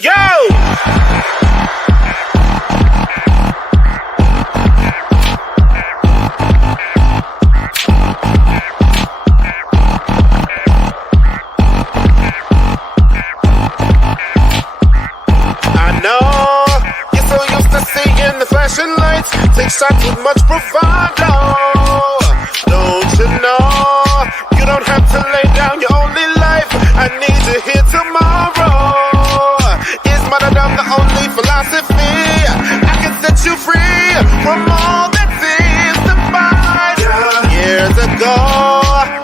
Yo! I know you're so used to seeing the flashing lights, take shots with much bravado. Don't you know you don't have to lay down your only life? I need you here tomorrow. Is martyrdom the only philosophy? I can set you free from all that seems to bind. Years ago,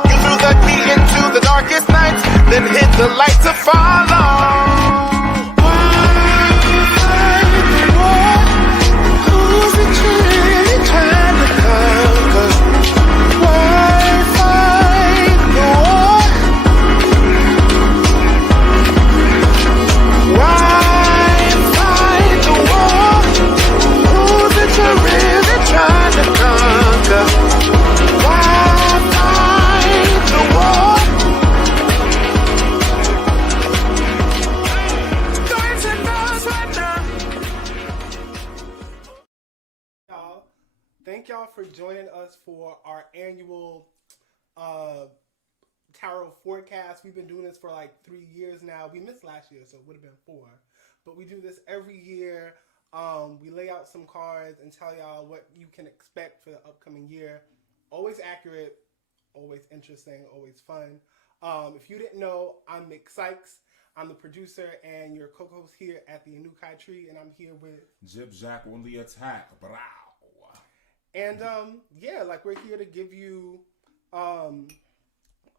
you threw the key into the darkest night, then hit the light to follow. Thank y'all for joining us for our annual tarot forecast. We've been doing this for like 3 years now. We missed last year, so it would have been 4. But we do this every year. We lay out some cards and tell y'all what you can expect for the upcoming year. Always accurate, always interesting, always fun. If you didn't know, I'm Mick Sykes. I'm the producer and your co-host here at the Untitled Tree, and I'm here with Jib Jack on the attack. Brow. And we're here to give you a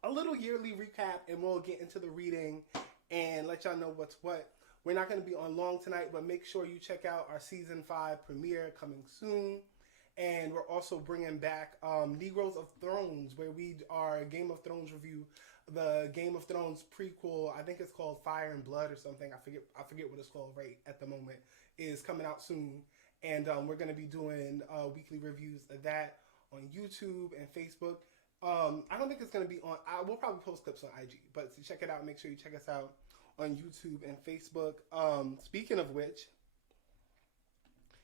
little yearly recap, and we'll get into the reading and let y'all know what's what. We're not going to be on long tonight, but make sure you check out our season 5 premiere coming soon. And we're also bringing back Negroes of Thrones, where we are Game of Thrones review. The Game of Thrones prequel, I think it's called Fire and Blood or something. I forget what it's called right at the moment. Is coming out soon. And we're going to be doing weekly reviews of that on YouTube and Facebook. I don't think it's going to be on... we'll probably post clips on IG. But to check it out, make sure you check us out on YouTube and Facebook. Speaking of which...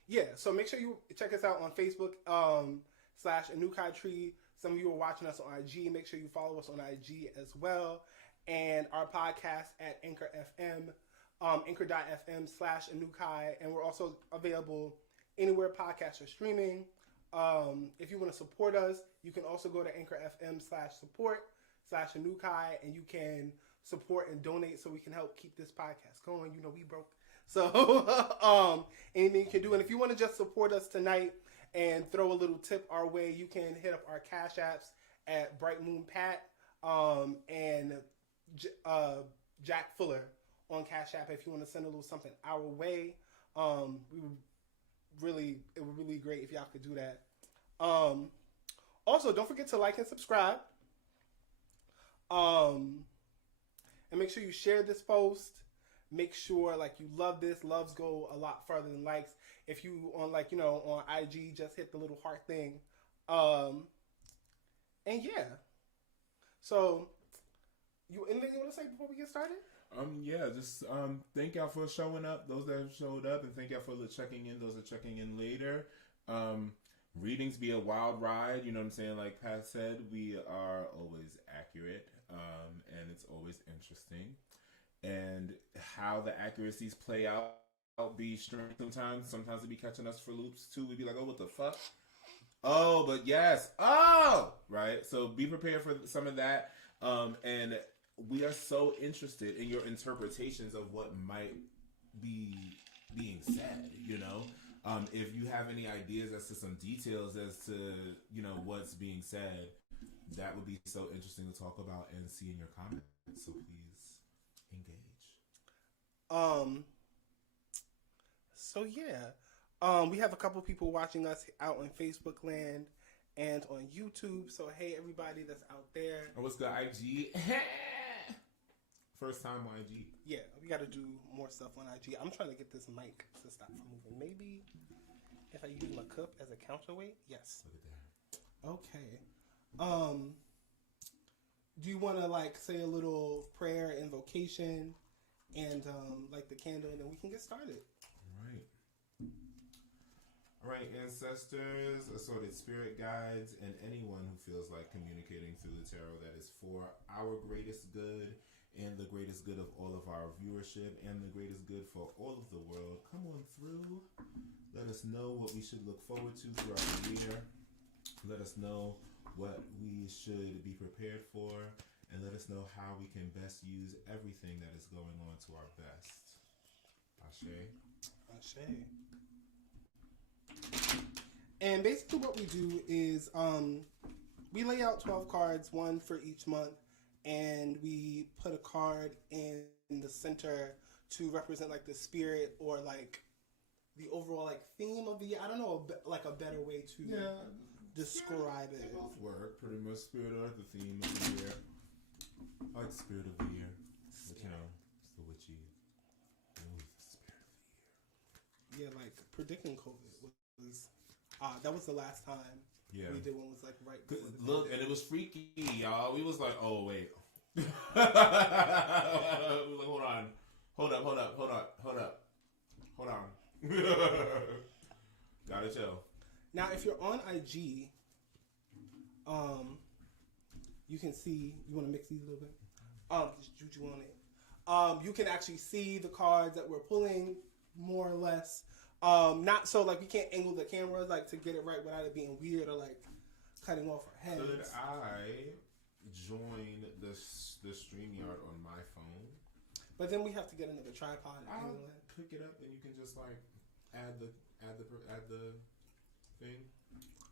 Yeah, so make sure you check us out on Facebook /Untitled Tree. Some of you are watching us on IG. Make sure you follow us on IG as well. And our podcast at Anchor FM. Anchor.fm /Anukai. And we're also available anywhere podcasts are streaming. If you want to support us, you can also go to Anchor FM /support /Anukai, and you can support and donate so we can help keep this podcast going. You know, we broke. So anything you can do. And if you want to just support us tonight and throw a little tip our way, you can hit up our Cash Apps at Bright Moon Pat and Jack Fuller on Cash App. If you want to send a little something our way, it would really be great if y'all could do that. Also, don't forget to like and subscribe. And make sure you share this post. Make sure you love this. Loves go a lot further than likes. If you on on IG, just hit the little heart thing. And yeah. So, anything you want to say before we get started? Thank y'all for showing up. Those that have showed up, and thank y'all for checking in. Those that are checking in later. Readings be a wild ride. You know what I'm saying? Like Pat said, we are always accurate, and it's always interesting. And how the accuracies play out be strange sometimes. Sometimes it be catching us for loops too. We'd be like, oh, what the fuck? Oh, but yes. Oh, right. So be prepared for some of that. And we are so interested in your interpretations of what might be being said, you know? If you have any ideas as to some details as to, what's being said, that would be so interesting to talk about and see in your comments. So please engage. We have a couple people watching us out on Facebook land and on YouTube. So hey, everybody that's out there. Oh, what's good, IG? First time on IG. Yeah, we got to do more stuff on IG. I'm trying to get this mic to stop from moving. Maybe if I use my cup as a counterweight. Yes. Look at that. Okay. Do you want to say a little prayer invocation and light the candle, and then we can get started. All right, ancestors, assorted spirit guides, and anyone who feels like communicating through the tarot that is for our greatest good and the greatest good of all of our viewership and the greatest good for all of the world. Come on through. Let us know what we should look forward to throughout the year. Let us know what we should be prepared for, and let us know how we can best use everything that is going on to our best. Ashe. Ashe. And basically what we do is we lay out 12 cards, one for each month, and we put a card in the center to represent like the spirit or like the overall like theme of the year. I don't know like a better way to describe it. They both work pretty much. Spirit or the theme of the year. I like spirit of the year. But you know, it's the witchy. Oh, the spirit of the year. Yeah, like predicting COVID was that was the last time we did one. Was like right before the look, and it was freaky, y'all. We was like, oh wait. we was like, hold on. Gotta chill. Now, if you're on IG, you can see. You want to mix these a little bit? Just juju on it. You can actually see the cards that we're pulling, more or less. Not so like we can't angle the camera like to get it right without it being weird or like cutting off our heads. Could I join the StreamYard on my phone? But then we have to get another tripod. I'll pick it up and you can just like add the thing.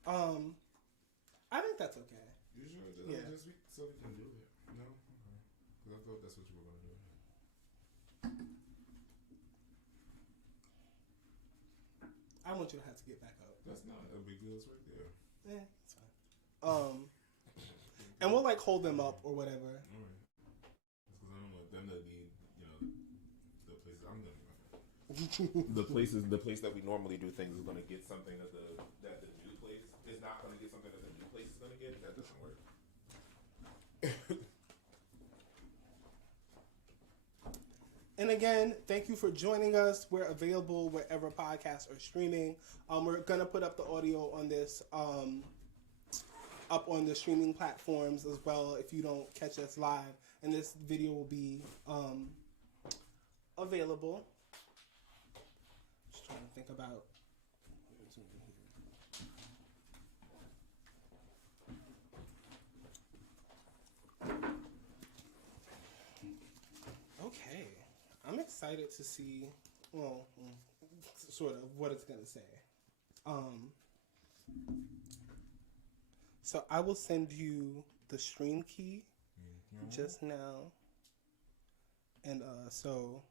I think that's okay. You sure? Yeah. Just so we can do it. No, okay. 'Cause I thought that's what you were gonna do. I want you to have to get back up. That's not a big deal. It's right there. Yeah, it's fine. And we'll like hold them up or whatever. All right. Because I don't want them to be, you know, the places I'm gonna be. The place that we normally do things is gonna get something that the new place is not gonna get something that the new place is gonna get. That doesn't work. And again, thank you for joining us. We're available wherever podcasts are streaming. We're gonna put up the audio on this up on the streaming platforms as well. If you don't catch us live, and this video will be available. Just trying to think about. Okay. I'm excited to see, well, sort of what it's going to say. So I will send you the stream key just now. And so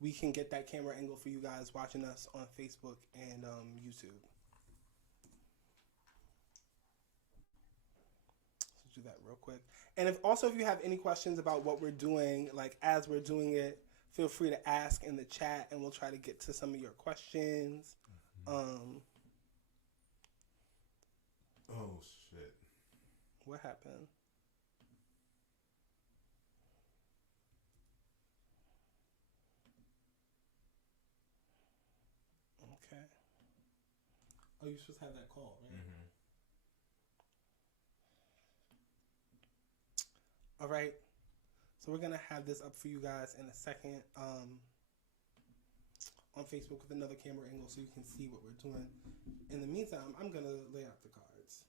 we can get that camera angle for you guys watching us on Facebook and YouTube. So do that real quick. And if you have any questions about what we're doing, like as we're doing it, feel free to ask in the chat and we'll try to get to some of your questions. Oh shit. What happened? Okay. Oh, you're supposed to have that call, right? Mm-hmm. All right. So we're going to have this up for you guys in a second on Facebook with another camera angle so you can see what we're doing. In the meantime, I'm going to lay out the cards.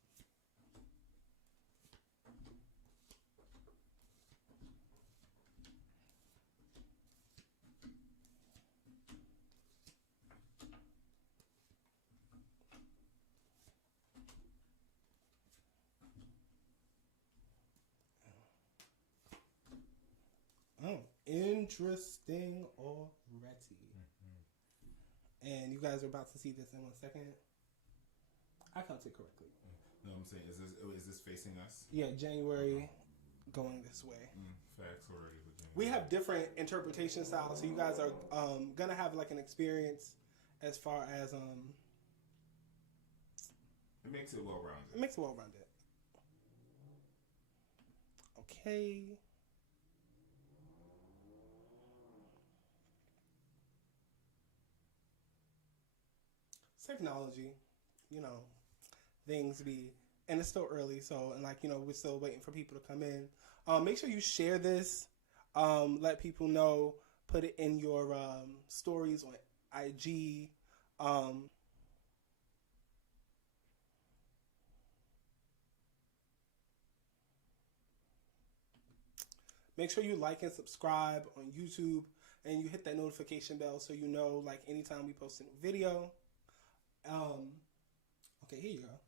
Oh, interesting already. And you guys are about to see this in 1 second. I counted correctly. No, I'm saying, is this facing us? Yeah, January going this way. Facts already. We have different interpretation styles, so you guys are gonna have like an experience as far as It makes it well rounded. It makes it well rounded. Okay. technology, you know, things be, and it's still early, so, and like, you know, we're still waiting for people to come in. Make sure you share this, let people know, put it in your stories on IG. Make sure you like and subscribe on YouTube, and you hit that notification bell so you know, like, anytime we post a new video. Okay, here you go.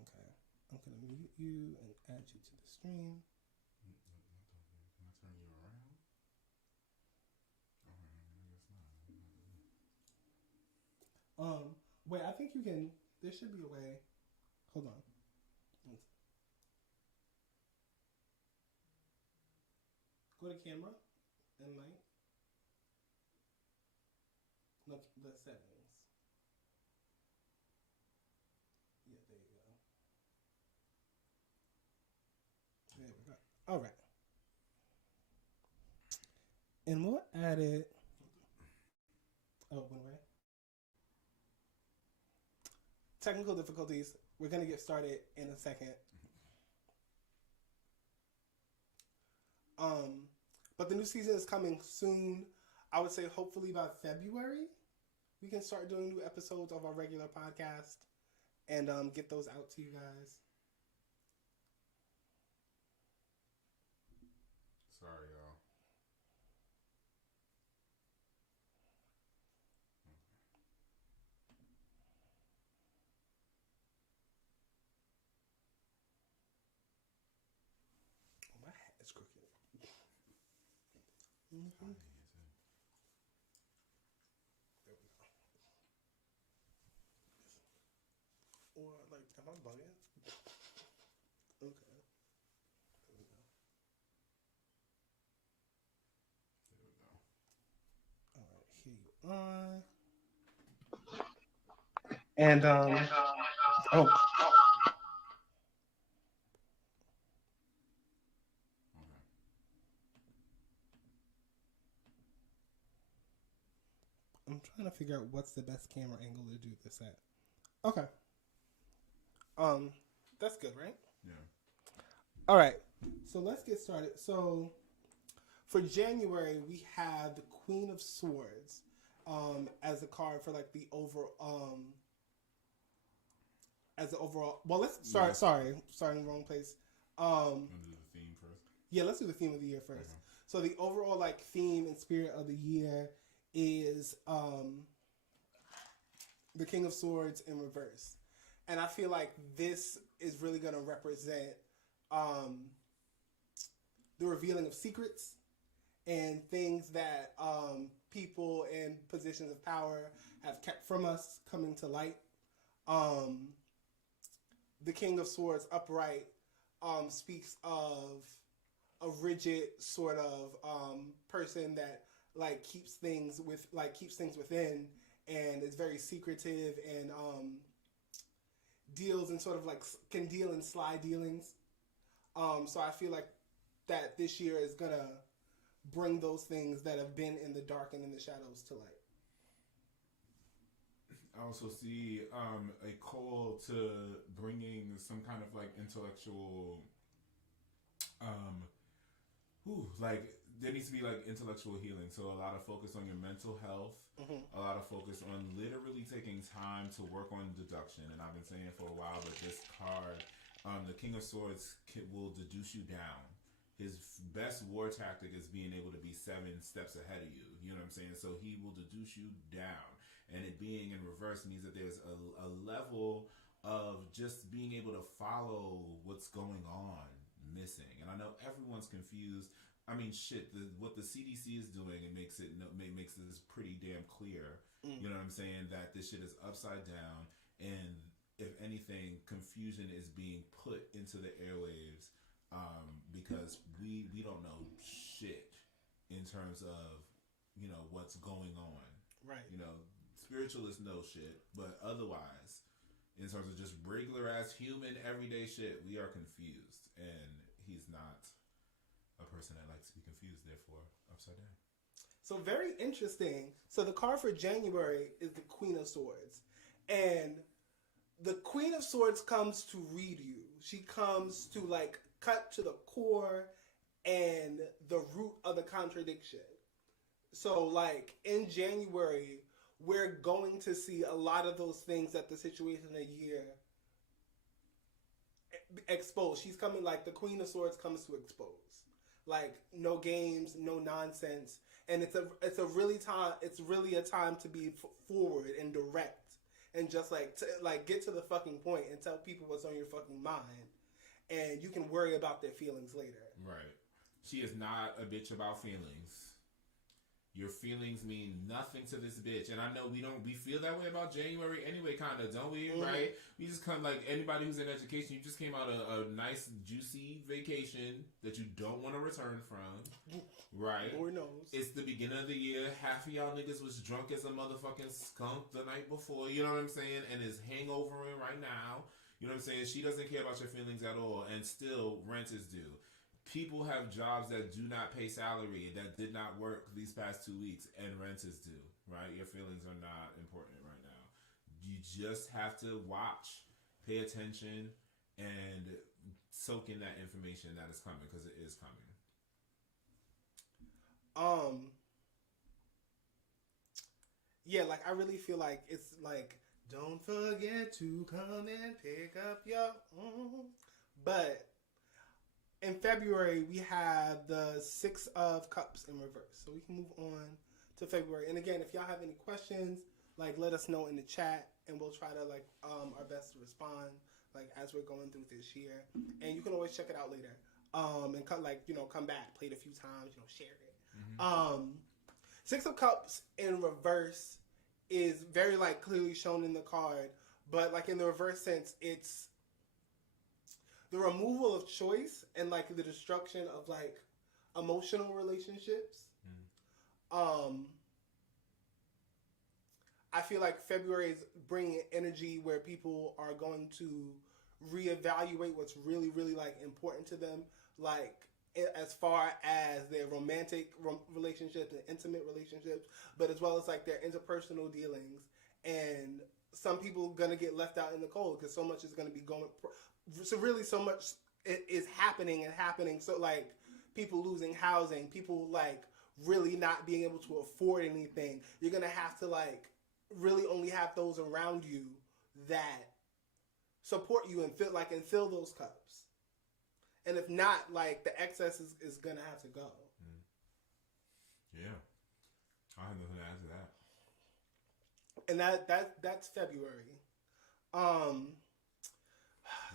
Okay, I'm gonna mute you and add you to the stream. Can I turn you around? Wait, I think you can. There should be a way. Hold on. Go to camera and light. Look, the settings. Yeah, there you go. There we go. All right. And we'll add it. Oh, went away. Technical difficulties. We're going to get started in a second. But the new season is coming soon. I would say hopefully by February, we can start doing new episodes of our regular podcast and get those out to you guys. Sorry, y'all. Oh, my hat is crooked. Mm-hmm. There we go. Or like, am I bugging? Okay. There we go. There we go. All right, here you are. And oh. I'm trying to figure out what's the best camera angle to do this at. Okay. That's good, right? Yeah. All right. So let's get started. So for January, we have the Queen of Swords as a card for like the overall as the overall. Well, let's sorry, in the wrong place. Want to do the theme first? Yeah, let's do the theme of the year first. Okay. So the overall like theme and spirit of the year is the King of Swords in reverse. And I feel like this is really going to represent the revealing of secrets and things that people in positions of power have kept from us coming to light. The King of Swords upright speaks of a rigid sort of person that like keeps things within and is very secretive and deals in sort of like can deal in sly dealings. So I feel like that this year is gonna bring those things that have been in the dark and in the shadows to light. I also see a call to bringing some kind of like intellectual, like there needs to be like intellectual healing. So a lot of focus on your mental health, a lot of focus on literally taking time to work on deduction. And I've been saying for a while that this card, the King of Swords, will deduce you down. His best war tactic is being able to be 7 steps ahead of you. You know what I'm saying? So he will deduce you down. And it being in reverse means that there's a level of just being able to follow what's going on missing. And I know everyone's confused. I mean, shit, what the CDC is doing, it makes this pretty damn clear. You know what I'm saying? That this shit is upside down. And if anything, confusion is being put into the airwaves because we don't know shit in terms of, you know, what's going on. Right. You know, spiritualists know shit, but otherwise, in terms of just regular ass human everyday shit, we are confused, and he's not a person that likes to be confused. Therefore, upside down. So very interesting. So the card for January is the Queen of Swords. And the Queen of Swords comes to read you. She comes to like cut to the core and the root of the contradiction. So like in January, we're going to see a lot of those things that the situation of the year expose. She's coming like the Queen of Swords comes to expose. Like no games, no nonsense, and it's a really a time to be forward and direct and just like get to the fucking point and tell people what's on your fucking mind, and you can worry about their feelings later. Right. She is not a bitch about feelings. Your feelings mean nothing to this bitch. And I know we feel that way about January anyway, kind of, don't we? Mm-hmm. Right? We just come, like, anybody who's in education, you just came out a nice, juicy vacation that you don't want to return from. Right? Lord knows. It's the beginning of the year. Half of y'all niggas was drunk as a motherfucking skunk the night before. You know what I'm saying? And is hangovering right now. You know what I'm saying? She doesn't care about your feelings at all. And still, rent is due. People have jobs that do not pay salary, that did not work these past 2 weeks, and rent is due, right? Your feelings are not important right now. You just have to watch, pay attention, and soak in that information that is coming, because it is coming. Yeah, like, I really feel like it's like, don't forget to come and pick up your own. But in February, we have the Six of Cups in reverse. So we can move on to February. And again, if y'all have any questions, like, let us know in the chat, and we'll try to, like, our best to respond, like, as we're going through this year. And you can always check it out later. And come back, play it a few times, share it. Mm-hmm. Six of Cups in reverse is very, like, clearly shown in the card. But, like, in the reverse sense, it's the removal of choice and like the destruction of like emotional relationships. I feel like February is bringing energy where people are going to reevaluate what's really, really like important to them, like as far as their romantic relationships and intimate relationships, but as well as like their interpersonal dealings. And some people gonna get left out in the cold because so much is gonna be going. So really, so much is happening. So like people losing housing, people like really not being able to afford anything. You're gonna have to like really only have those around you that support you and fill those cups. And if not, like the excess is gonna have to go. Yeah, I have nothing to add to that. And that's February.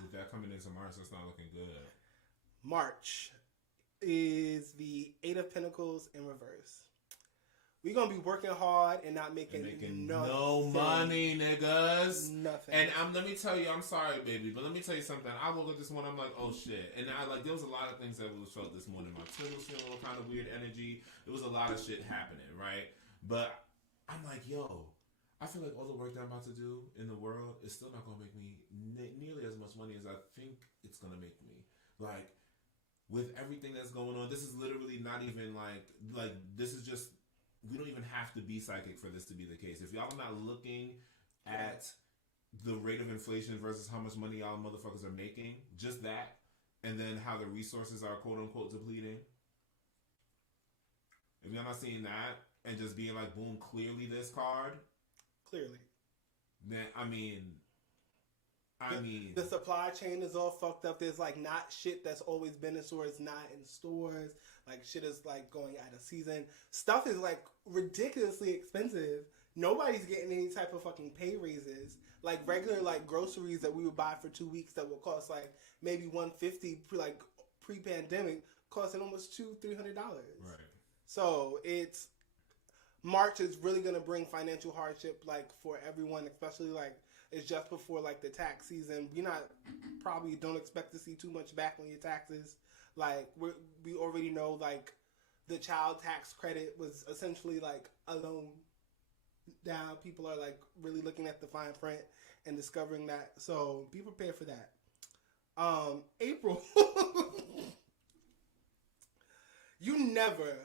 With that coming into March, that's not looking good. March is the Eight of Pentacles in reverse. We're going to be working hard and not making no money, niggas. Nothing. And let me tell you, I'm sorry, baby, but let me tell you something. I woke up this morning, I'm like, oh shit. And there was a lot of things that was felt this morning. My twin was feeling all kind of weird energy. There was a lot of shit happening, right? But I'm like, yo, I feel like all the work that I'm about to do in the world is still not going to make me nearly as much money as I think it's going to make me. Like, with everything that's going on, this is literally not even like this is just, we don't even have to be psychic for this to be the case. If y'all are not looking at the rate of inflation versus how much money y'all motherfuckers are making, just that, and then how the resources are quote unquote depleting. If y'all not seeing that and just being like, boom, clearly this card. Clearly. Man, I mean, the supply chain is all fucked up. There's like not shit that's always been in stores, not in stores. Like shit is like going out of season. Stuff is like ridiculously expensive. Nobody's getting any type of fucking pay raises. Like regular like groceries that we would buy for 2 weeks that would cost like maybe $150 pre-pandemic, costing almost $200-300. Right. So it's March is really gonna bring financial hardship like for everyone, especially like it's just before like the tax season. We probably don't expect to see too much back on your taxes. Like we already know like the child tax credit was essentially like a loan. Now people are like really looking at the fine print and discovering that. So be prepared for that. April. You never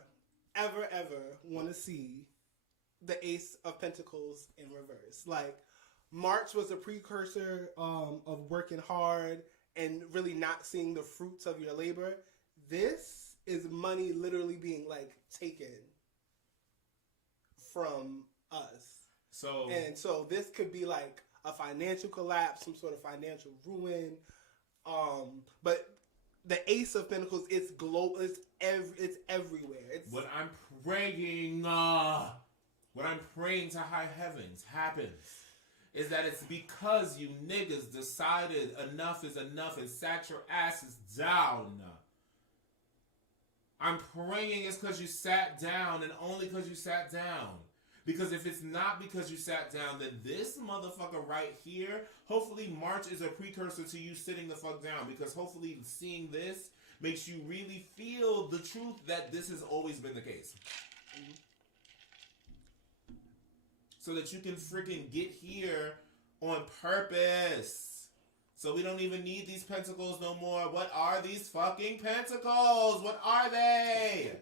ever want to see the Ace of Pentacles in reverse. Like, March was a precursor of working hard and really not seeing the fruits of your labor. This is money literally being like taken from us. So this could be like a financial collapse, some sort of financial ruin. But the Ace of Pentacles, it's global. It's everywhere. It's what I'm praying to high heavens happens is that it's because you niggas decided enough is enough and sat your asses down. I'm praying it's because you sat down and only because you sat down. Because if it's not because you sat down, then this motherfucker right here, hopefully March is a precursor to you sitting the fuck down. Because hopefully seeing this makes you really feel the truth that this has always been the case. Mm-hmm. So that you can freaking get here on purpose. So we don't even need these pentacles no more. What are these fucking pentacles? What are they?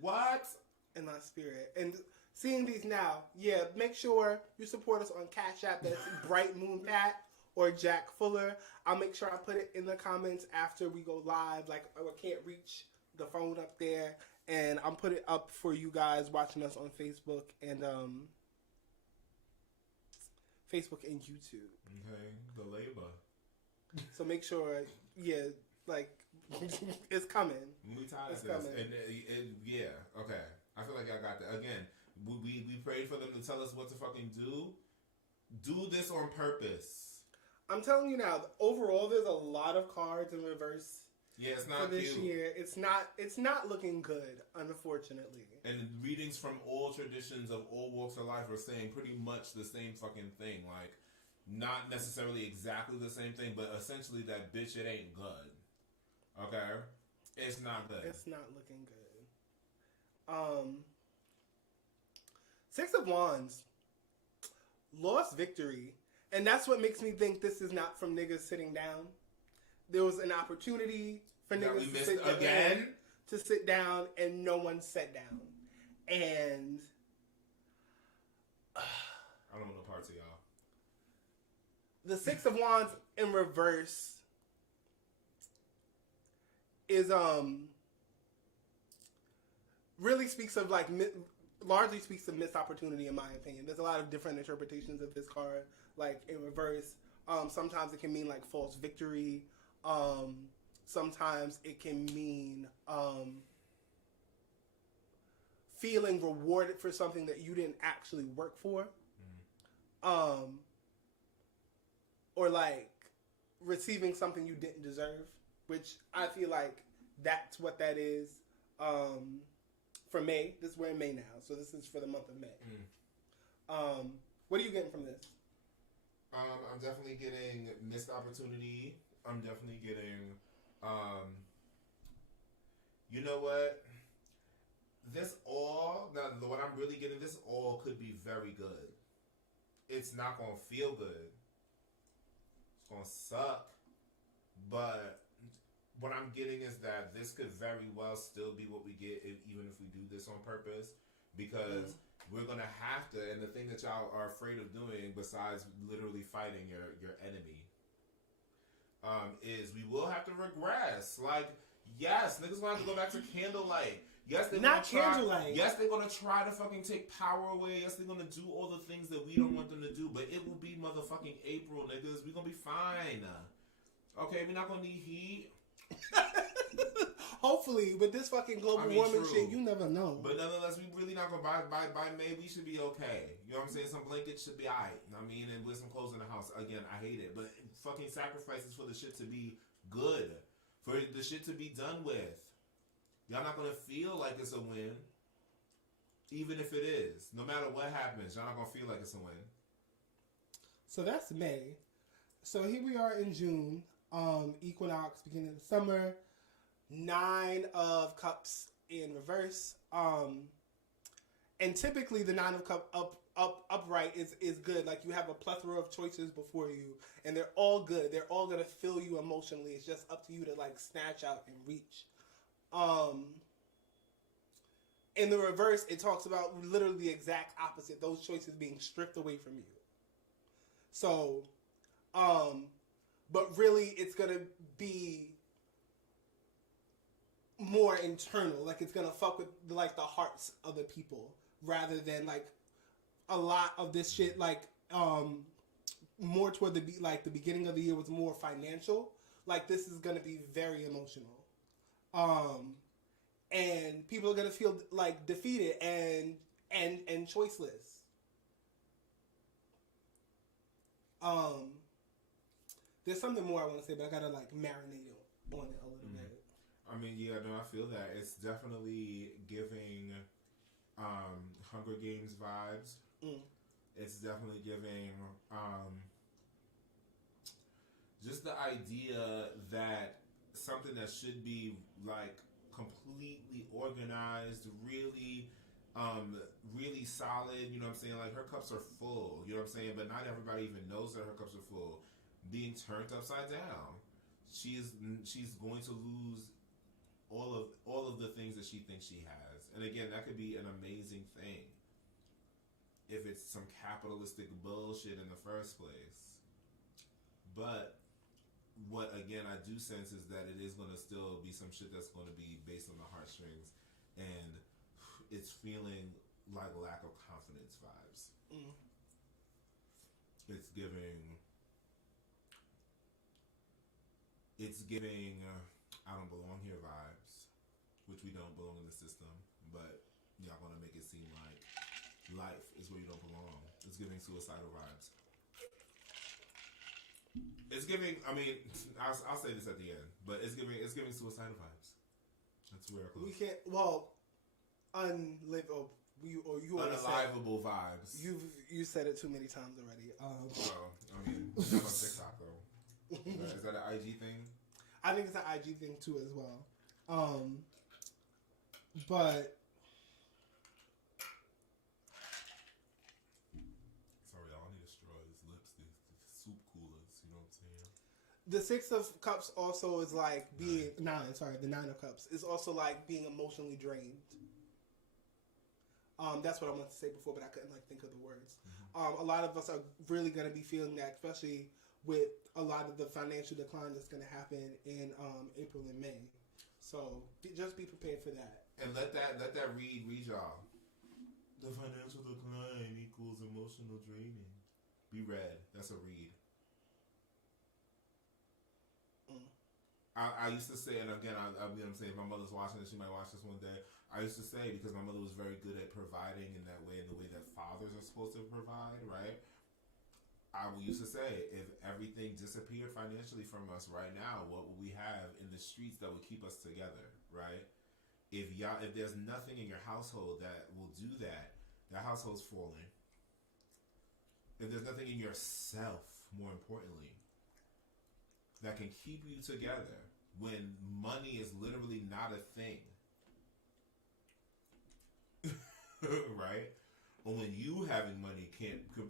What? In my spirit. And seeing these now, yeah, make sure you support us on Cash App. That's Bright Moon Pat or Jack Fuller. I'll make sure I put it in the comments after we go live. Like, I can't reach the phone up there. And I'll put it up for you guys watching us on Facebook and YouTube. Okay, the labor. So make sure, yeah, like, it's coming. We tired it's of this. Coming. And yeah, okay. I feel like I got that. Again, we prayed for them to tell us what to fucking do. Do this on purpose. I'm telling you now, overall, there's a lot of cards in reverse. Yeah, it's not for this cute. year. It's not looking good, unfortunately. And readings from all traditions of all walks of life are saying pretty much the same fucking thing. Like, not necessarily exactly the same thing, but essentially that bitch, it ain't good. Okay? It's not good. It's not looking good. 6 of Wands. Lost victory. And that's what makes me think this is not from niggas sitting down. There was an opportunity for niggas to sit down and no one sat down. And I don't know no parts of y'all. The 6 of Wands in reverse is really speaks of like largely speaks of missed opportunity, in my opinion. There's a lot of different interpretations of this card, like in reverse. Sometimes it can mean like false victory. Sometimes it can mean feeling rewarded for something that you didn't actually work for. Or like receiving something you didn't deserve, which I feel like that's what that is. For May, we're in May now, so this is for the month of May. What are you getting from this? I'm definitely getting missed opportunity. I'm definitely getting, you know what? What I'm really getting, this all could be very good. It's not going to feel good. It's going to suck. But what I'm getting is that this could very well still be what we get even if we do this on purpose. Because we're going to have to, and the thing that y'all are afraid of doing besides literally fighting your enemy, is we will have to regress. Like, yes, niggas gonna have to go back to candlelight. Yes, they're not candlelight. Yes, they're gonna try to fucking take power away. Yes, they're gonna do all the things that we don't want them to do. But it will be motherfucking April, niggas. We gonna be fine. Okay, we're not gonna need heat. Hopefully, with this fucking global warming shit, you never know. But nonetheless, we really not gonna by May. We should be okay. You know what I'm saying? Some blankets should be alright. I mean, and with some clothes in the house. Again, I hate it, but fucking sacrifices for the shit to be good, for the shit to be done with. Y'all not gonna feel like it's a win, even if it is. No matter what happens, y'all not gonna feel like it's a win. So that's May. So here we are in June. Equinox, beginning of the summer. 9 of Cups in reverse. And typically the 9 of upright is good. Like you have a plethora of choices before you, and they're all good. They're all gonna fill you emotionally. It's just up to you to like snatch out and reach. In the reverse, it talks about literally the exact opposite. Those choices being stripped away from you. So, but really, it's gonna be more internal. Like it's gonna fuck with like the hearts of the people rather than like a lot of this shit. Like more toward the beginning of the year was more financial. Like this is gonna be very emotional. And people are gonna feel like defeated and choiceless. There's something more I want to say, but I gotta like marinate on it a little bit. I mean, yeah, no, I feel that. It's definitely giving Hunger Games vibes. It's definitely giving just the idea that something that should be like completely organized, really really solid, you know what I'm saying? Like her cups are full, you know what I'm saying? But not everybody even knows that her cups are full. Being turned upside down. She's going to lose all of the things that she thinks she has. And again, that could be an amazing thing if it's some capitalistic bullshit in the first place. But what again I do sense is that it is going to still be some shit that's going to be based on the heartstrings, and it's feeling like lack of confidence vibes. It's giving I don't belong here vibes, which we don't belong in the system, but y'all gonna make it seem like life is where you don't belong. It's giving suicidal vibes. It's giving. I mean, I'll say this at the end, but it's giving suicidal vibes. That's where we can't. Well, unlivable. You unalivable vibes. You said it too many times already. I mean, that's on TikTok though. Is that an IG thing? I think it's an IG thing too as well. But sorry, all I need is straws, lips, these soup coolers. You know what I'm saying? The Six of Cups also is like being nine. Sorry, the Nine of Cups is also like being emotionally drained. That's what I wanted to say before, but I couldn't like think of the words. A lot of us are really going to be feeling that, especially with a lot of the financial decline that's going to happen in April and May. So just be prepared for that. And let that read y'all. The financial decline equals emotional draining. Be read. That's a read. I used to say, and again, I'm saying, if my mother's watching this, she might watch this one day. I used to say, because my mother was very good at providing in that way, in the way that fathers are supposed to provide, right? I used to say, if everything disappeared financially from us right now, what would we have in the streets that would keep us together, right? If there's nothing in your household that will do that, that household's falling. If there's nothing in yourself, more importantly, that can keep you together when money is literally not a thing, right? Or when you having money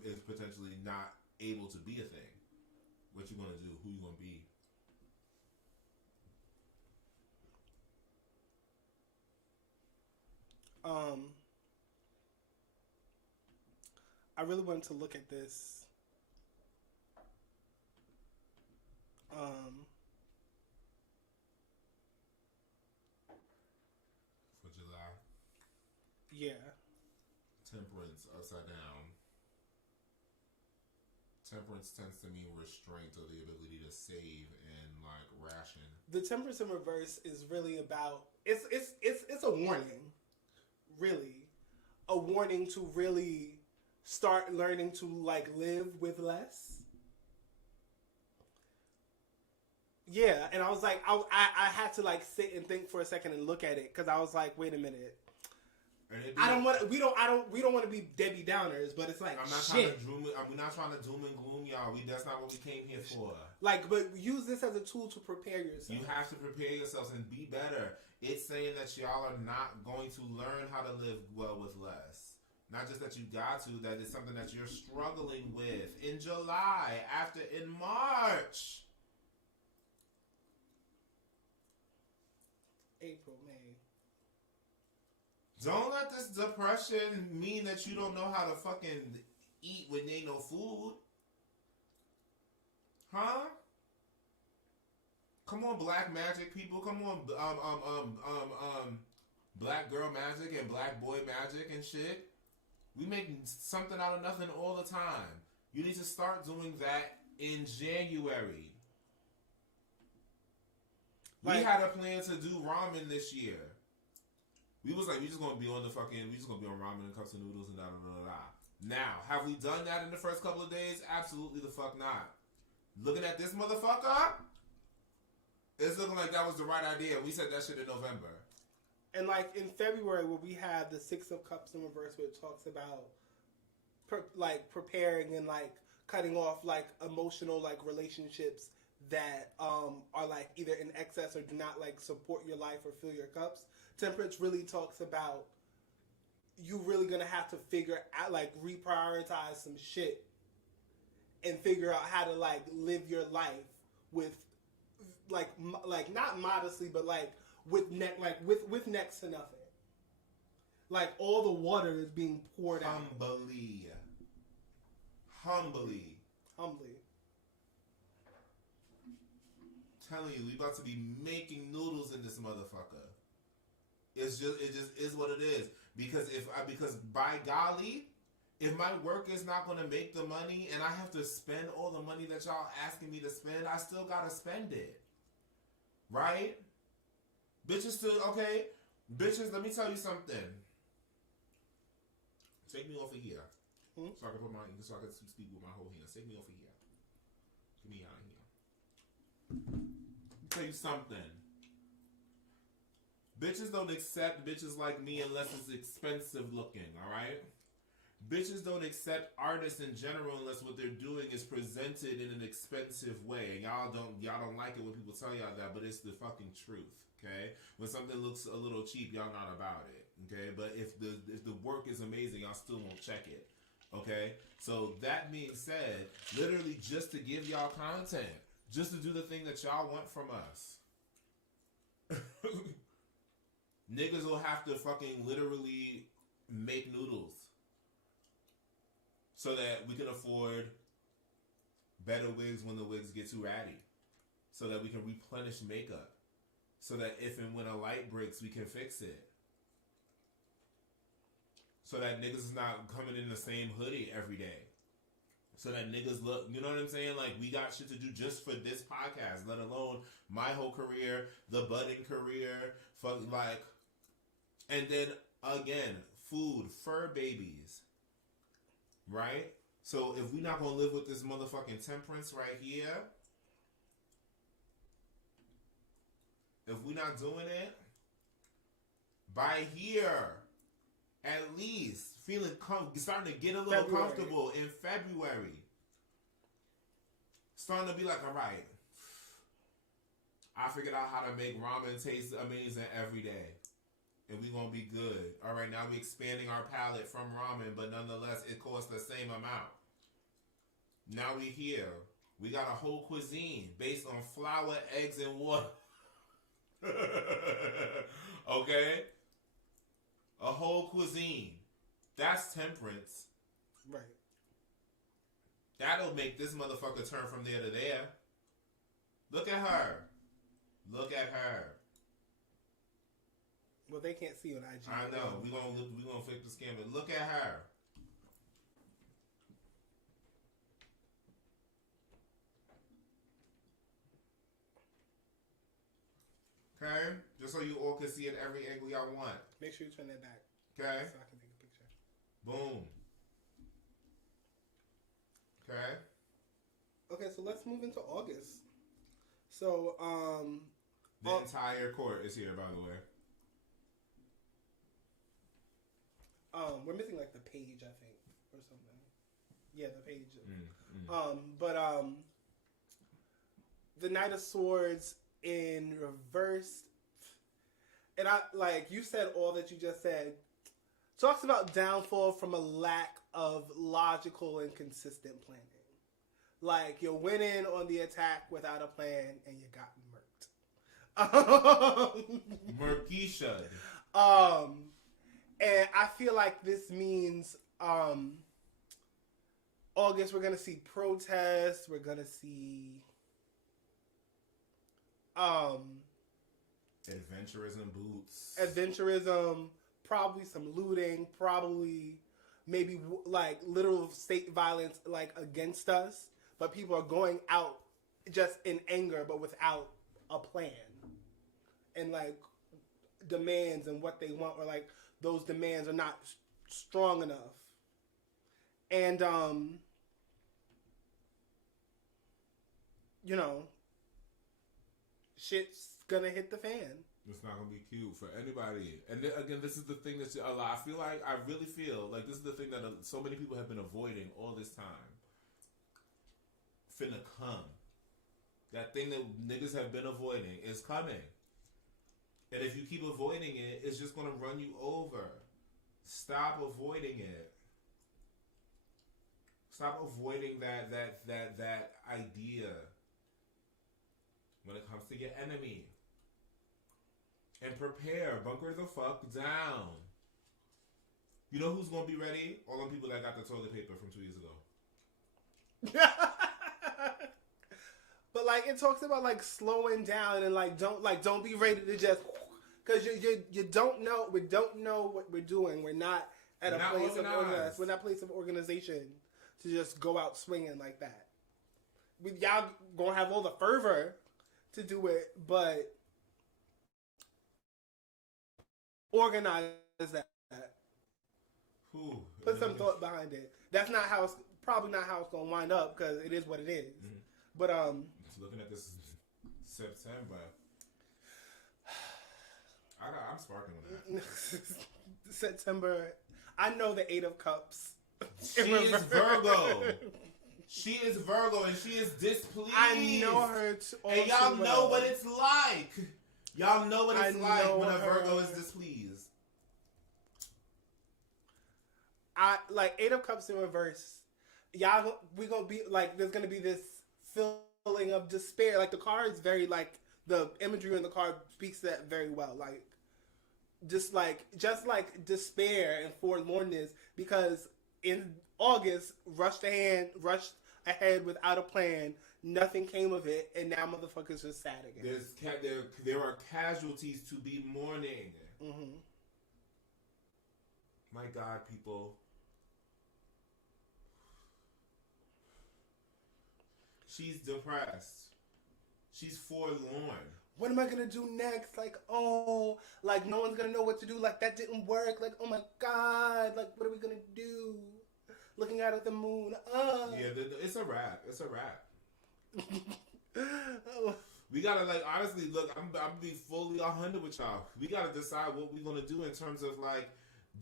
is potentially not able to be a thing. What you gonna do? Who you gonna be? I really wanted to look at this. For July. Yeah. Temperance upside down. Temperance tends to mean restraint or the ability to save and like ration. The Temperance in reverse is really about it's a warning, really, a warning to really start learning to like live with less. Yeah, and I was like, I had to like sit and think for a second and look at it because I was like, wait a minute. We don't want to be Debbie Downers, but it's like I'm not trying to doom and gloom y'all. That's not what we came here for. Like, but use this as a tool to prepare yourself. You have to prepare yourselves and be better. It's saying that y'all are not going to learn how to live well with less. Not just that you got to, that is something that you're struggling with. In July, in March. April, May. Don't let this depression mean that you don't know how to fucking eat when there ain't no food. Huh? Come on, black magic people. Come on, black girl magic and black boy magic and shit. We make something out of nothing all the time. You need to start doing that in January. We had a plan to do ramen this year. We was like, we just gonna be on ramen and cups of noodles and da da da da. Now, have we done that in the first couple of days? Absolutely the fuck not. Looking at this motherfucker, it's looking like that was the right idea. We said that shit in November. And like in February, where we have the Six of Cups in reverse, which talks about preparing and like cutting off like emotional like relationships that are like either in excess or do not like support your life or fill your cups. Temperance really talks about you really gonna have to figure out like reprioritize some shit and figure out how to like live your life with like not modestly but like with next to nothing. Like all the water is being poured out. Humbly. Telling you, we about to be making noodles in this motherfucker. It just is what it is. Because by golly, if my work is not gonna make the money and I have to spend all the money that y'all asking me to spend, I still gotta spend it. Right? Bitches still okay? Bitches, let me tell you something. Take me off of here. So I can speak with my whole hands. Take me off of here. Get me out of here. Let me tell you something. Bitches don't accept bitches like me unless it's expensive looking, alright? Bitches don't accept artists in general unless what they're doing is presented in an expensive way. And y'all don't like it when people tell y'all that, but it's the fucking truth, okay? When something looks a little cheap, y'all not about it, okay? But if the work is amazing, y'all still won't check it, okay? So that being said, literally just to give y'all content, just to do the thing that y'all want from us. Niggas will have to fucking literally make noodles so that we can afford better wigs when the wigs get too ratty, so that we can replenish makeup, so that if and when a light breaks, we can fix it, so that niggas is not coming in the same hoodie every day, so that niggas look, you know what I'm saying? Like, we got shit to do just for this podcast, let alone my whole career, the budding career, and then again, food, fur babies, right? So if we not gonna live with this motherfucking temperance right here, if we not doing it, by here, at least feeling starting to get a little comfortable in February, starting to be like, all right, I figured out how to make ramen taste amazing every day. And we gonna be good. All right, now we expanding our palate from ramen, but nonetheless, it costs the same amount. Now we here. We got a whole cuisine based on flour, eggs, and water. Okay? A whole cuisine. That's temperance. Right. That'll make this motherfucker turn from there to there. Look at her. Look at her. Well, they can't see on IG. I know. We gonna fix the scam, but look at her. Okay? Just so you all can see it every angle y'all want. Make sure you turn that back. Okay? So I can take a picture. Boom. Okay? Okay, so let's move into August. So, the entire court is here, by the way. We're missing like the page, I think, or something. Yeah, the page. The Knight of Swords in reverse, and I like you said all that you just said talks about downfall from a lack of logical and consistent planning. Like, you're winning on the attack without a plan, and you got murked. Murkisha. And I feel like this means August we're gonna see protests. We're gonna see adventurism boots. Adventurism, probably some looting, probably maybe like literal state violence like against us. But people are going out just in anger, but without a plan. And like demands and what they want, or like those demands are not strong enough. And you know, shit's gonna hit the fan. It's not gonna be cute for anybody. And then, again, this is the thing that I really feel like this is the thing that so many people have been avoiding all this time. Finna come. That thing that niggas have been avoiding is coming. And if you keep avoiding it, it's just gonna run you over. Stop avoiding it. Stop avoiding that idea when it comes to your enemy. And prepare. Bunker the fuck down. You know who's gonna be ready? All them people that got the toilet paper from 2 years ago. But like it talks about like slowing down and like don't be ready to just because you don't know we don't know what we're doing. We're not at a place of organization. We're not a place of organization to just go out swinging like that. Y'all gonna have all the fervor to do it, but organize that. Ooh, Put some thought behind it. That's not how it's probably not how it's gonna wind up because it is what it is. Mm-hmm. But looking at this September, I'm sparking with that. September. I know the 8 of Cups. She is Virgo. She is Virgo and she is displeased. I know her. And y'all know what it's like. Y'all know what it's like when a Virgo is displeased. I like 8 of Cups in reverse. Y'all, we gonna be like, there's gonna be this feeling of despair. Like the card is very like the imagery in the card speaks to that very well. Like just like despair and forlornness because in August rushed ahead without a plan. Nothing came of it, and now motherfuckers are sad again. There are casualties to be mourning. Mm-hmm. My God, people. She's depressed. She's forlorn. What am I gonna do next? Like, oh, like no one's gonna know what to do. Like that didn't work. Like, oh my God. Like, what are we gonna do? Looking out at the moon. Yeah, it's a wrap. It's a wrap. We gotta like honestly look. I'm be fully 100 with y'all. We gotta decide what we're gonna do in terms of like.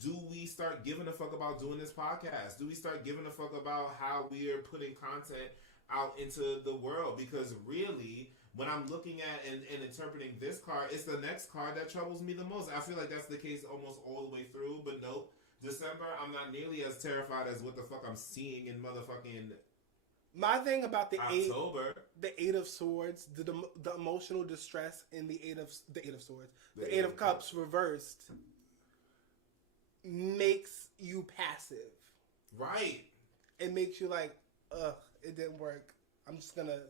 Do we start giving a fuck about doing this podcast? Do we start giving a fuck about how we are putting content out into the world? Because really, when I'm looking at and interpreting this card, it's the next card that troubles me the most. I feel like that's the case almost all the way through, but nope. December, I'm not nearly as terrified as what the fuck I'm seeing in motherfucking my thing about the October. The 8 of Swords, the emotional distress in the 8 of Swords, the 8 of Cups reversed makes you passive. Right. It makes you like, ugh, it didn't work. I'm just gonna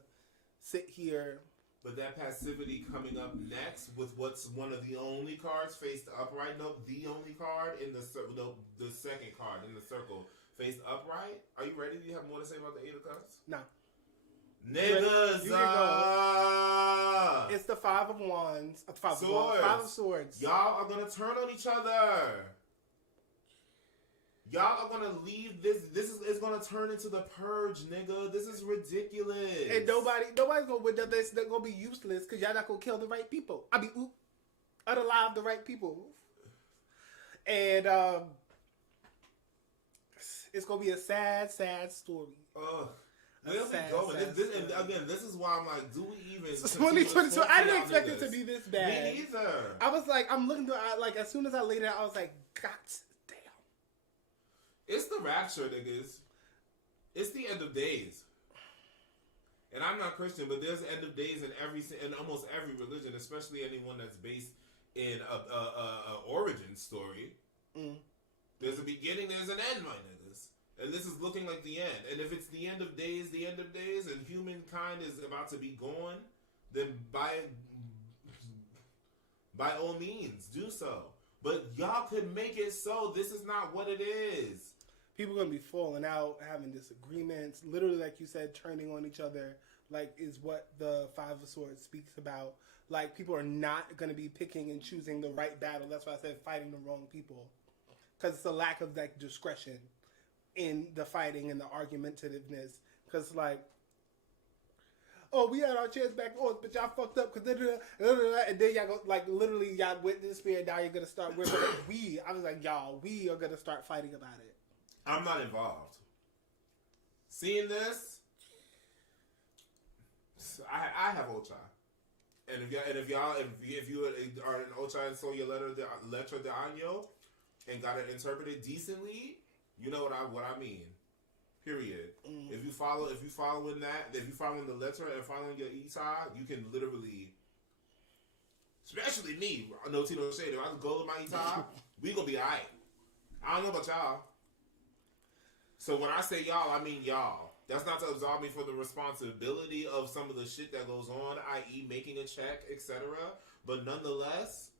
sit here. But that passivity coming up next with what's one of the only cards faced upright. No, the only card in the second card in the circle faced upright. Are you ready? Do you have more to say about the 8 of Cups? No. Niggas. It's the 5 of Wands. 5 of Swords. Y'all are gonna turn on each other. Y'all are gonna leave this. This is gonna turn into the purge, nigga. This is ridiculous. And nobody's gonna win this. They're gonna be useless because y'all not gonna kill the right people. Unalive the right people. And it's gonna be a sad, sad story. Where we going? And again, this is why I'm like, do we even? 2022. I didn't expect it to be this bad. Me neither. I was like, I'm looking through. Like as soon as I laid it out, I was like, God damn. It's the rapture, niggas. It's the end of days. And I'm not Christian, but there's end of days in almost every religion, especially anyone that's based in a origin story. There's a beginning, there's an end, my niggas. And this is looking like the end. And if it's the end of days, and humankind is about to be gone, then by all means, do so. But y'all could make it so. This is not what it is. People are going to be falling out, having disagreements, literally, like you said, turning on each other, like, is what the Five of Swords speaks about. Like, people are not going to be picking and choosing the right battle. That's why I said fighting the wrong people. Because it's a lack of, like, discretion in the fighting and the argumentativeness. Because, like, oh, we had our chance back on, but y'all fucked up, because and then y'all go, like, literally, y'all went to the spear, now you're going to start with I was like, y'all, we are going to start fighting about it. I'm not involved. Seeing this, I have Ocha, and if you are an Ocha and saw your letter de año and got it interpreted decently, you know what I mean. Period. If you following the letter and following your Ita, you can literally, especially me, no tea no shade. If I go to my Ita, we gonna be alright. I don't know about y'all. So when I say y'all, I mean y'all. That's not to absolve me from the responsibility of some of the shit that goes on, i.e. making a check, etc. But nonetheless,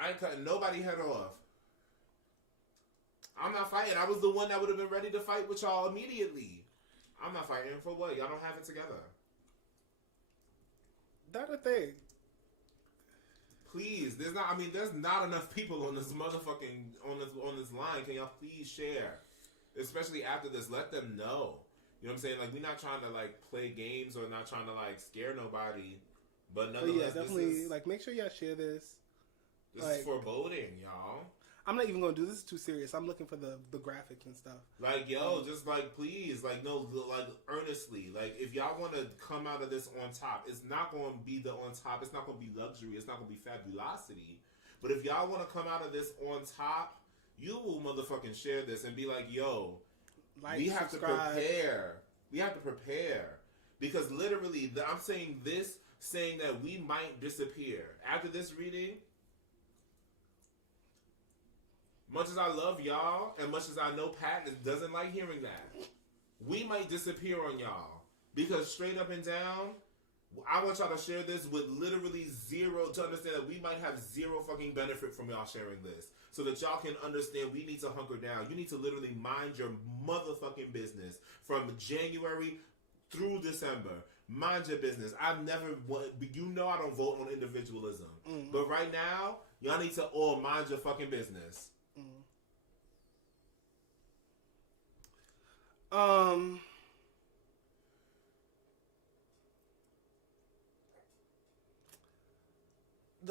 I ain't cutting nobody head off. I'm not fighting. I was the one that would have been ready to fight with y'all immediately. I'm not fighting for what? Y'all don't have it together. That a thing. Please, there's not enough people on this motherfucking on this line. Can y'all please share? Especially after this, let them know. You know what I'm saying? Like, we're not trying to like play games or not trying to like scare nobody. But nonetheless, yeah, definitely like make sure y'all share this. This is foreboding, y'all. I'm not even gonna do this. Is too serious. I'm looking for the graphics and stuff. Like, yo, just like please, like no, like earnestly, like if y'all want to come out of this on top, it's not going to be the on top. It's not going to be luxury. It's not going to be fabulosity. But if y'all want to come out of this on top, you will motherfucking share this and be like, yo, we have to prepare. We have to prepare because literally, I'm saying this, saying that we might disappear after this reading. Much as I love y'all, and much as I know Pat doesn't like hearing that, we might disappear on y'all. Because straight up and down, I want y'all to share this with literally zero, to understand that we might have zero fucking benefit from y'all sharing this. So that y'all can understand we need to hunker down. You need to literally mind your motherfucking business from January through December. Mind your business. I've never, you know I don't vote on individualism. But right now, y'all need to all mind your fucking business. The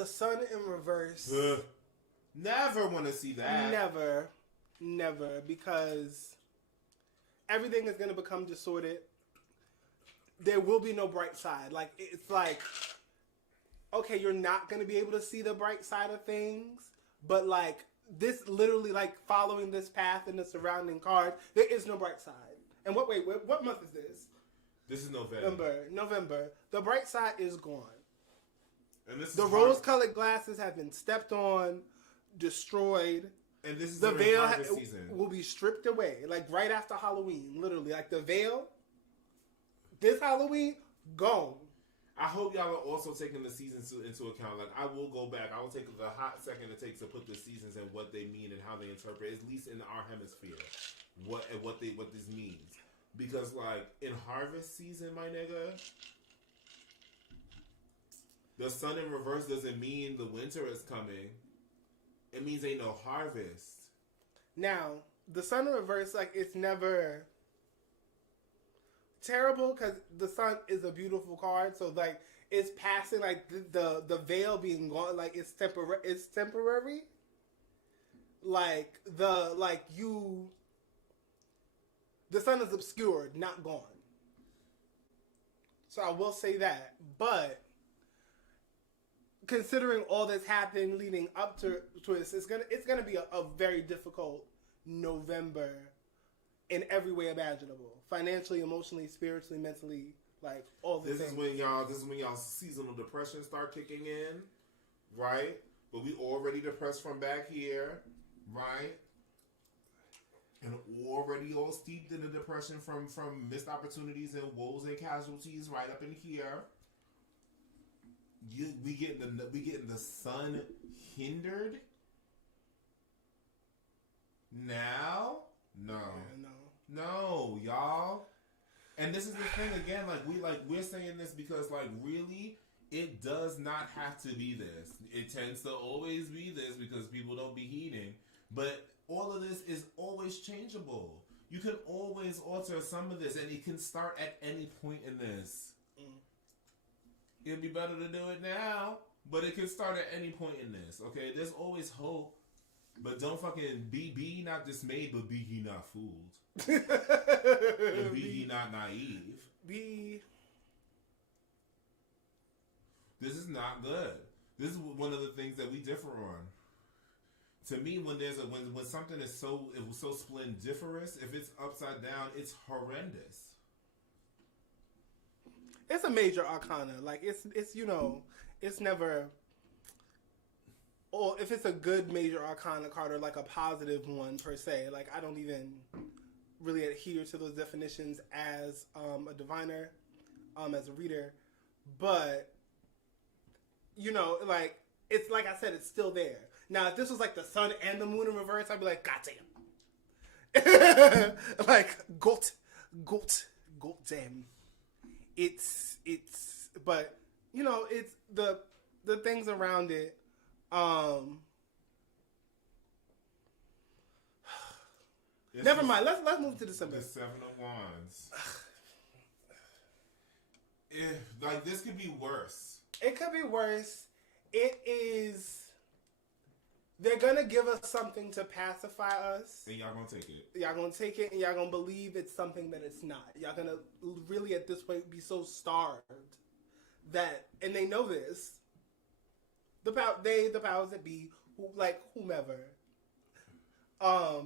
sun in reverse. Never want to see that. Never, because everything is going to become distorted. There will be no bright side. Like, it's like, okay, you're not going to be able to see the bright side of things, but like, this literally, like, following this path and the surrounding cards, there is no bright side. And what month is this? This is November. The bright side is gone. And this is the rose-colored glasses have been stepped on, destroyed. And this is the veil season. Will be stripped away, like right after Halloween, literally. Like the veil, this Halloween, gone. I hope y'all are also taking the seasons into account. Like, I will go back. I will take the hot second it takes to put the seasons and what they mean and how they interpret, at least in our hemisphere, what this means. Because, like, in harvest season, my nigga, the sun in reverse doesn't mean the winter is coming. It means ain't no harvest. Now, the sun in reverse, like, it's never terrible because the sun is a beautiful card. So, like, it's passing, like, the veil being gone, like, it's temporary. Like, the sun is obscured, not gone. So I will say that. But considering all that's happened leading up to this, it's gonna be a very difficult November in every way imaginable. Financially, emotionally, spiritually, mentally, like all the things. This is when y'all seasonal depression start kicking in, right? But we already depressed from back here, right? And already all steeped in the depression from missed opportunities and woes and casualties right up in here. We getting the sun hindered now? No, y'all. And this is the thing again. We're saying this because really, it does not have to be this. It tends to always be this because people don't be heeding. But all of this is always changeable. You can always alter some of this, and it can start at any point in this. It'd be better to do it now, but it can start at any point in this. Okay, there's always hope, but don't fucking be ye not dismayed, but be ye not fooled, and be ye not naive. This is not good. This is one of the things that we differ on. To me, when something is so splendiferous, if it's upside down, it's horrendous. It's a major arcana. It's never. Or if it's a good major arcana card or like a positive one per se, I don't even really adhere to those definitions as a diviner, as a reader, but it's like I said, it's still there. Now, if this was the sun and the moon in reverse, I'd be like, God damn. God damn. But it's the things around it. Never mind. Let's move to December. The Seven of Wands. This could be worse. It could be worse. It is. They're gonna give us something to pacify us. And y'all gonna take it. Y'all gonna take it, and y'all gonna believe it's something that it's not. Y'all gonna really, at this point, be so starved that, and they know this. The powers that be, whomever. Y'all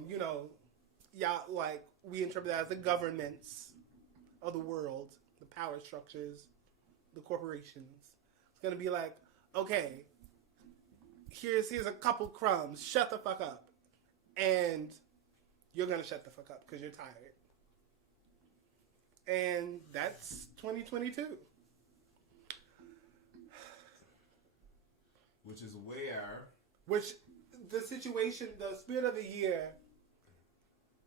we interpret that as the governments of the world, the power structures, the corporations. It's gonna be okay. Here's a couple crumbs. Shut the fuck up. And you're going to shut the fuck up because you're tired. And that's 2022. Which the situation, the spirit of the year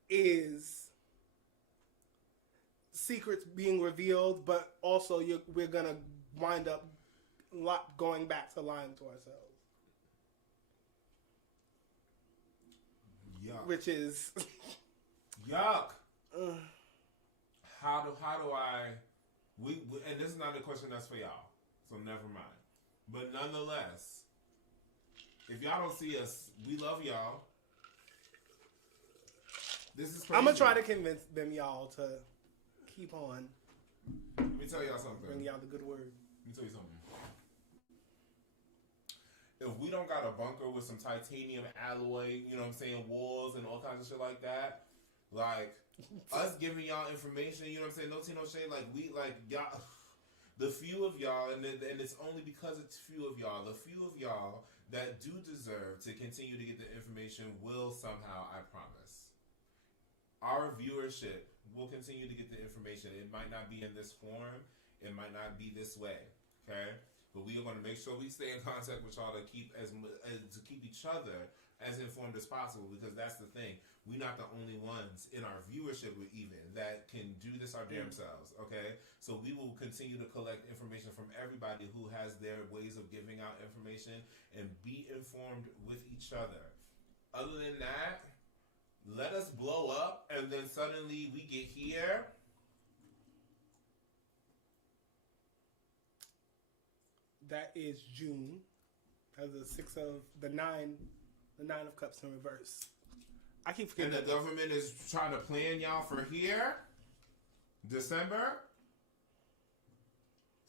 is secrets being revealed, but also we're going to wind up going back to lying to ourselves. Yuck. Which is yuck. How do I? And this is not a question that's for y'all, so never mind. But nonetheless, if y'all don't see us, we love y'all. This is crazy. I'm gonna try to convince them y'all to keep on. Let me tell y'all something. Bring y'all the good word. Let me tell you something. If we don't got a bunker with some titanium alloy, walls and all kinds of shit like that, us giving y'all information, no tea, no shade, y'all, the few of y'all, and it's only because it's few of y'all, the few of y'all that do deserve to continue to get the information will somehow, I promise. Our viewership will continue to get the information. It might not be in this form, it might not be this way, okay? But we are going to make sure we stay in contact with y'all to keep each other as informed as possible, because that's the thing. We're not the only ones in our viewership even that can do this our damn selves, okay? So we will continue to collect information from everybody who has their ways of giving out information and be informed with each other. Other than that, let us blow up and then suddenly we get here. That is June. That's the nine of cups in reverse. I keep forgetting. And the government is trying to plan y'all for here. December.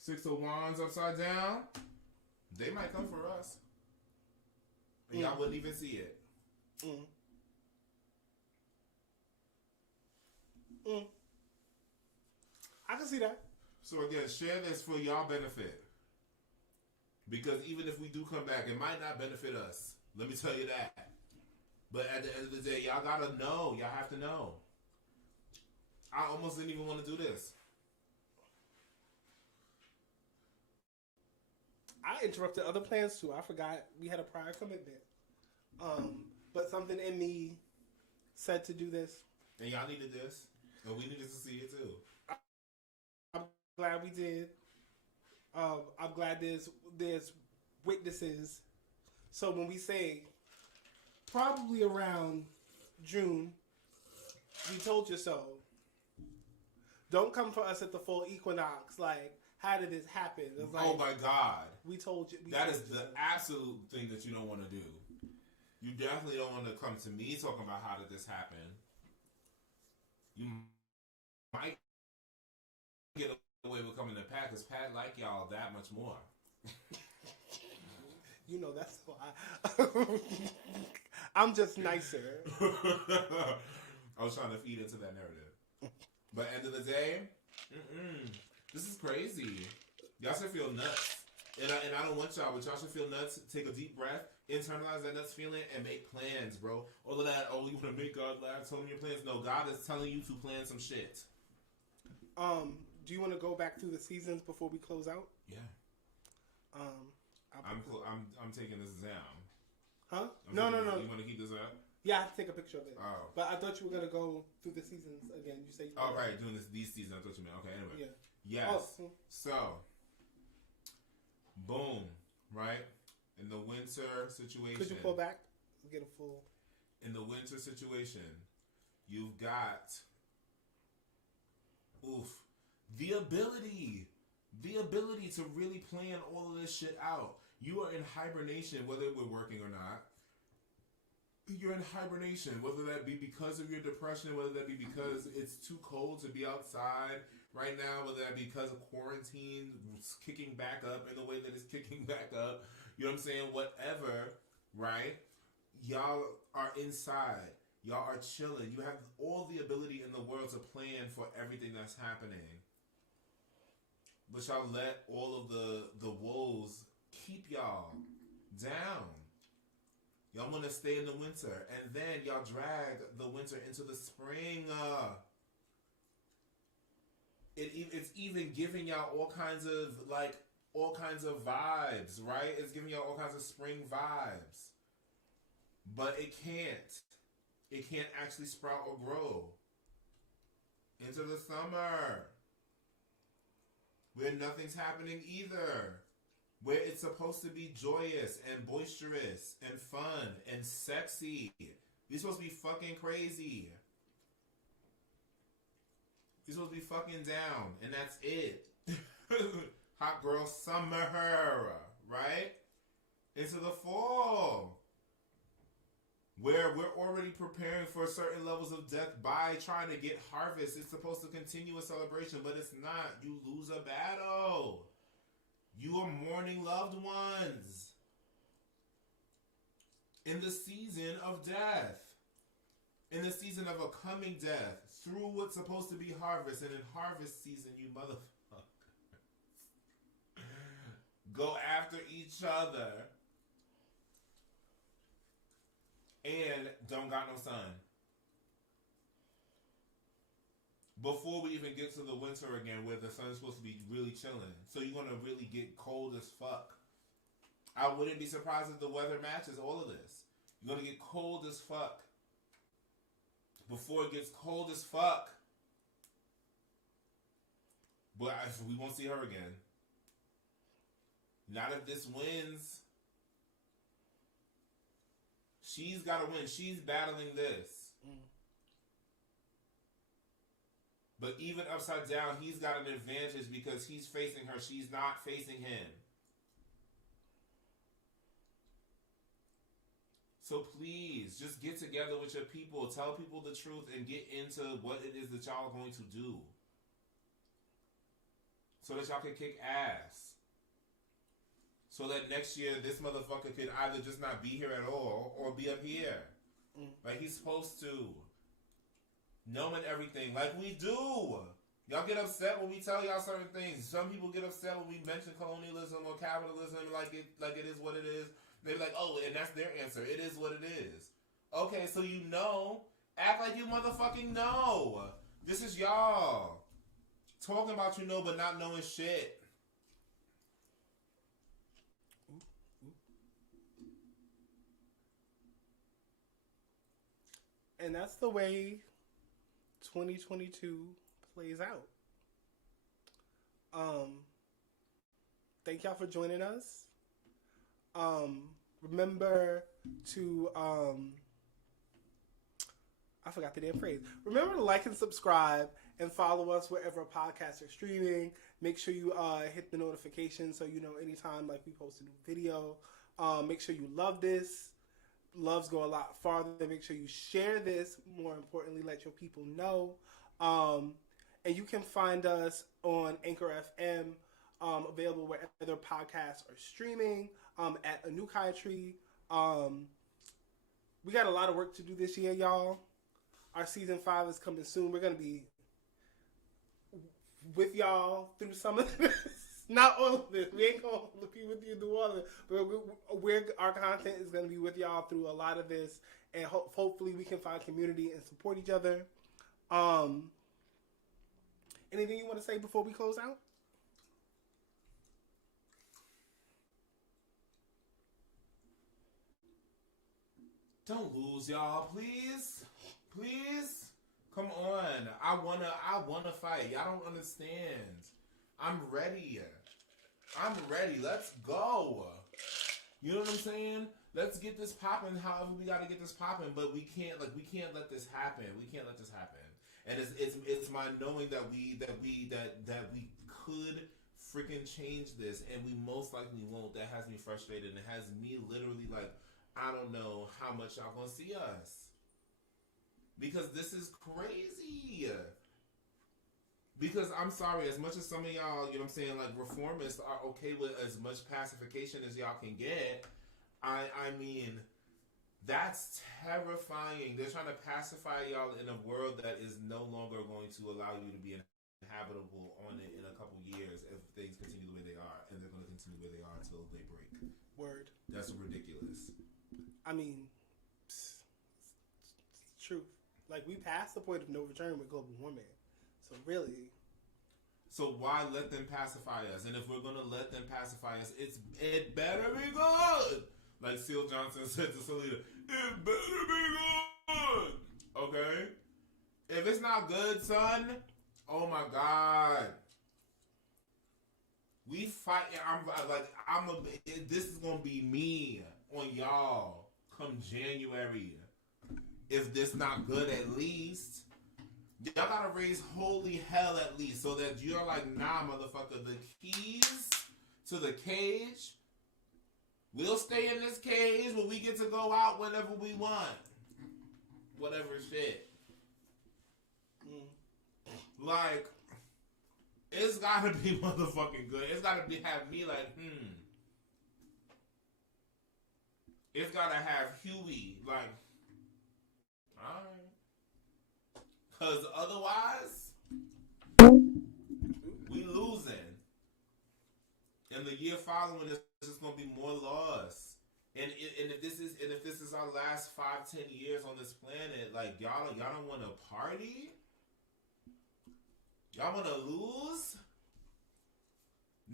6 of Wands upside down. They might come for us. And y'all wouldn't even see it. I can see that. So again, share this for y'all benefit. Because even if we do come back, it might not benefit us. Let me tell you that. But at the end of the day, y'all gotta know. Y'all have to know. I almost didn't even want to do this. I interrupted other plans too. I forgot we had a prior commitment. But something in me said to do this. And y'all needed this. And we needed to see it too. I'm glad we did. I'm glad there's witnesses. So when we say probably around June, we told you so. Don't come for us at the full equinox. Like, how did this happen? It's like, oh my God. We told you. That is the absolute thing that you don't want to do. You definitely don't want to come to me talking about how did this happen. You might get away with coming to Pat because Pat like y'all that much more. You know, that's why. I'm just nicer. I was trying to feed into that narrative. But end of the day, this is crazy. Y'all should feel nuts. And I don't want y'all, but y'all should feel nuts. Take a deep breath, internalize that nuts feeling, and make plans, bro. All of that, you want to make God laugh, tell me your plans. No, God is telling you to plan some shit. Do you want to go back through the seasons before we close out? Yeah. I'm taking this down. Huh? No. No. You want to keep this up? Yeah, I have to take a picture of it. Oh. But I thought you were gonna go through the seasons again. You say. Oh right, doing these seasons. I thought you meant. Okay, anyway. Yeah. Yes. Oh. So. Boom. Right. In the winter situation. Could you pull back? Get a full. In the winter situation, you've got. The ability to really plan all of this shit out. You are in hibernation, whether we're working or not. You're in hibernation, whether that be because of your depression, whether that be because it's too cold to be outside right now, whether that be because of quarantine kicking back up in the way that it's kicking back up. You know what I'm saying? Whatever, right? Y'all are inside. Y'all are chilling. You have all the ability in the world to plan for everything that's happening. But y'all let all of the woes keep y'all down. Y'all want to stay in the winter. And then y'all drag the winter into the spring. It's even giving y'all all kinds of vibes, right? It's giving y'all all kinds of spring vibes. But it can't. It can't actually sprout or grow. Into the summer. Where nothing's happening either. Where it's supposed to be joyous and boisterous and fun and sexy. You're supposed to be fucking crazy. You're supposed to be fucking down. And that's it. Hot girl summer, right? Into the fall. Where we're already preparing for certain levels of death by trying to get harvest. It's supposed to continue a celebration, but it's not. You lose a battle. You are mourning loved ones. In the season of death. In the season of a coming death. Through what's supposed to be harvest. And in harvest season, you motherfuckers go after each other. And don't got no sun. Before we even get to the winter again, where the sun is supposed to be really chilling. So you're going to really get cold as fuck. I wouldn't be surprised if the weather matches all of this. You're going to get cold as fuck. Before it gets cold as fuck. But we won't see her again. Not if this wins. She's got to win. She's battling this. But even upside down, he's got an advantage because he's facing her. She's not facing him. So please, just get together with your people. Tell people the truth and get into what it is that y'all are going to do. So that y'all can kick ass. so that next year this motherfucker could either just not be here at all or be up here. Like he's supposed to. Knowing everything like we do. Y'all get upset when we tell y'all certain things. Some people get upset when we mention colonialism or capitalism like it is what it is. They're like, oh, and that's their answer. It is what it is. Okay, so you know. Act like you motherfucking know. This is y'all. Talking about you know but not knowing shit. And that's the way 2022 plays out. Thank y'all for joining us. Remember to I forgot the damn phrase. Remember to like and subscribe and follow us wherever podcasts are streaming. Make sure you hit the notification so you know anytime like we post a new video. Make sure you love this. Loves go a lot farther. Make sure you share this. More importantly, let your people know. And you can find us on Anchor FM, available wherever other podcasts are streaming, at Untitled. We got a lot of work to do this year, y'all. Our season 5 is coming soon. We're going to be with y'all through some of this. Not all of this. We ain't going to be with you through all of it. But our content is going to be with y'all through a lot of this. And hopefully we can find community and support each other. Anything you want to say before we close out? Don't lose, y'all, please. Please. Come on. I wanna fight. Y'all don't understand. I'm ready. Let's go. You know what I'm saying? Let's get this popping however we gotta get this popping, but we can't let this happen. We can't let this happen. And it's my knowing that we could freaking change this, and we most likely won't. That has me frustrated, and it has me literally like, I don't know how much y'all gonna see us. Because this is crazy. Because I'm sorry, as much as some of y'all, you know what I'm saying, like reformists are okay with as much pacification as y'all can get, I mean, that's terrifying. They're trying to pacify y'all in a world that is no longer going to allow you to be inhabitable on it in a couple years if things continue the way they are. And they're going to continue the way they are until they break. Word. That's ridiculous. I mean, it's true. Like, we passed the point of no return with global warming. So, really. So, why let them pacify us? And if we're going to let them pacify us, it better be good. Like Seal Johnson said to Selena, it better be good. Okay? If it's not good, son, oh my God. We fight. This is going to be me on y'all come January. If this not good, at least. Y'all gotta raise holy hell at least so that you're like, nah, motherfucker, the keys to the cage, we'll stay in this cage, but we get to go out whenever we want. Whatever shit. Like, it's gotta be motherfucking good. It's gotta have me like, It's gotta have Huey, like, alright. Because otherwise, we losing. And the year following is just going to be more loss. And if this is our last 5-10 years on this planet, like, y'all don't want to party? Y'all want to lose?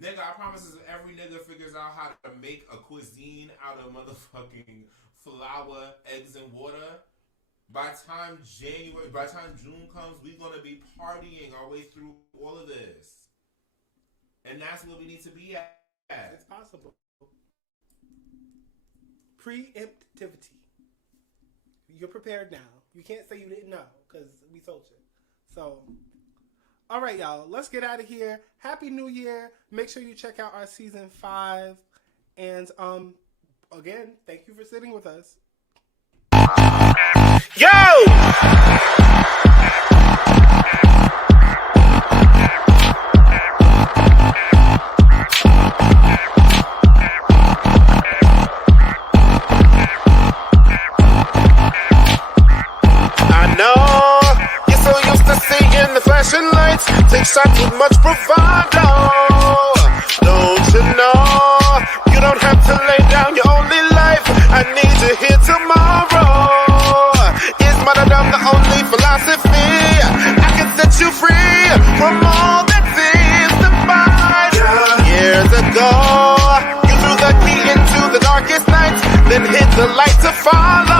Nigga, I promise if every nigga figures out how to make a cuisine out of motherfucking flour, eggs, and water, by time June comes, we're going to be partying our way through all of this. And that's where we need to be at. It's possible. Preemptivity. You're prepared now. You can't say you didn't know because we told you. So, all right, y'all. Let's get out of here. Happy New Year. Make sure you check out our season 5. And again, thank you for sitting with us. Yo! shots with much bravado. Don't you know you don't have to lay down your only life? I need you here tomorrow. Is martyrdom the only philosophy? I can set you free from all that seems to bind. Years ago, you threw the key into the darkest nights, then hit the light to follow.